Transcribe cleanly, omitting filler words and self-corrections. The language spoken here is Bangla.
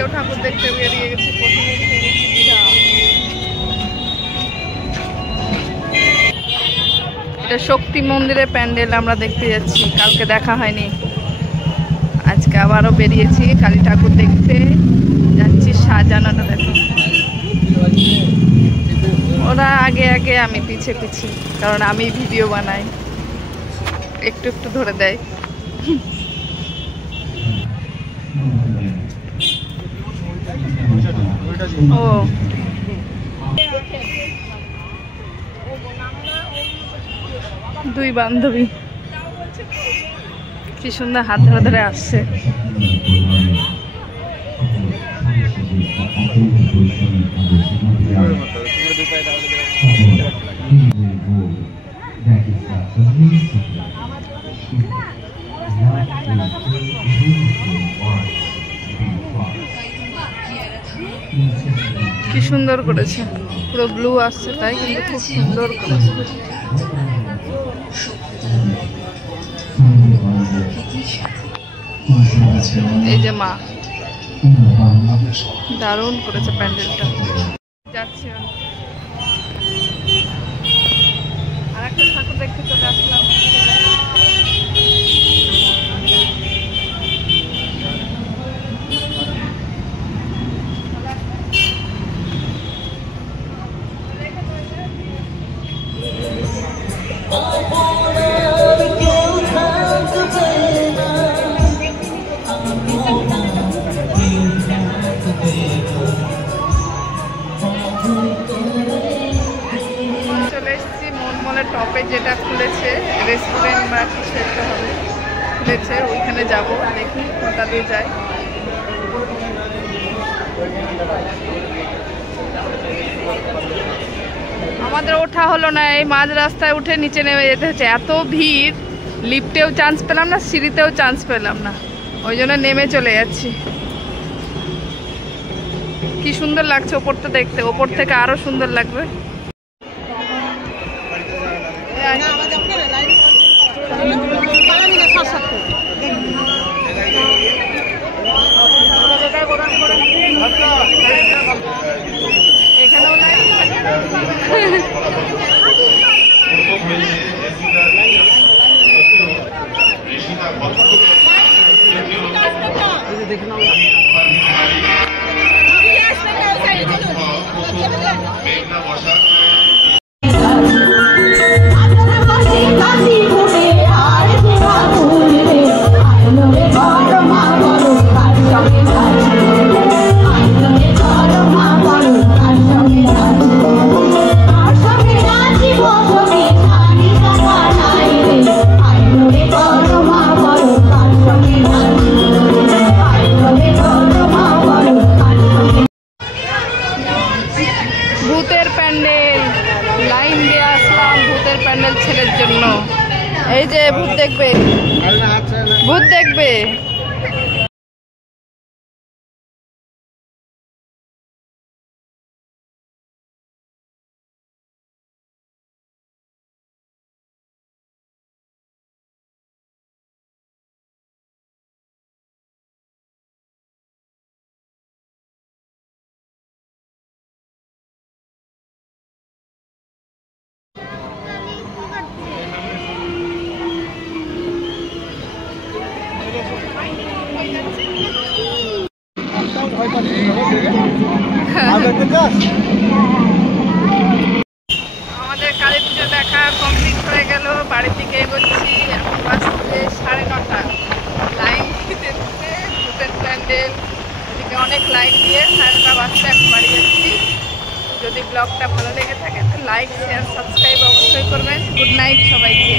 আজকেও ঠাকুর দেখতে বেরিয়ে গেছি। প্রথমে খেয়ে গেছি চা। এটা শক্তি মন্দিরের প্যান্ডেল আমরা দেখতে যাচ্ছি, কালকে দেখা হয়নি। আজকে আবারও বেরিয়েছি কালী ঠাকুর দেখতে যাচ্ছি। সাজানোটা দেখো, ওরা আগে আগে আমি পিছে পিছে, কারণ আমি ভিডিও বানাই, একটু একটু ধরে দেয়। ও দুই বান্ধবী কি সুন্দর হাত ধরে ধরে আসছে। কি সুন্দর করেছে, পুরো ব্লু আসছে তাই, কিন্তু খুব সুন্দর করেছে। এই যে মা, দারুণ করেছে প্যান্ডেলটা। যাচ্ছি আর একটা ঠাকুর দেখতে চলে আসলাম। চলে এসেছি মনমলের টপে, যেটা খুলেছে রেস্টুরেন্ট বা কিছু একটা হবে, খুলেছে ওইখানে যাবো। দেখি কোনটা দিয়ে যাই। আমাদের ওঠা হলো না, এই মাঝ রাস্তায় উঠে নিচে নেমে যেতে হচ্ছে। এত ভিড়, লিফটেও চান্স পেলাম না, সিঁড়িতেও চান্স পেলাম না, ওই জন্য নেমে চলে যাচ্ছি। কি সুন্দর লাগছে ওপরটা দেখতে, ওপর থেকে আরো সুন্দর লাগবে। এখানেও ভূতের প্যান্ডেল, লাইন দিয়ে আসলাম ভূতের প্যান্ডেল ছেলের জন্য। এই যে ভূত দেখবে, ভূত দেখবে। আমাদের কালী পুজো দেখা কমপ্লিট হয়ে গেল, বাড়ি থেকে এগোচ্ছি। এখন বাজছে 9:30। লাইন দিতে দিতে ভূতের প্যান্ডেল, এদিকে অনেক লাইন দিয়ে 9:30 বাজছে। এখন বাড়ি যাচ্ছি। যদি ব্লগটা ভালো লেগে থাকে তো লাইক, শেয়ার, সাবস্ক্রাইব অবশ্যই করবেন। গুড নাইট সবাইকে।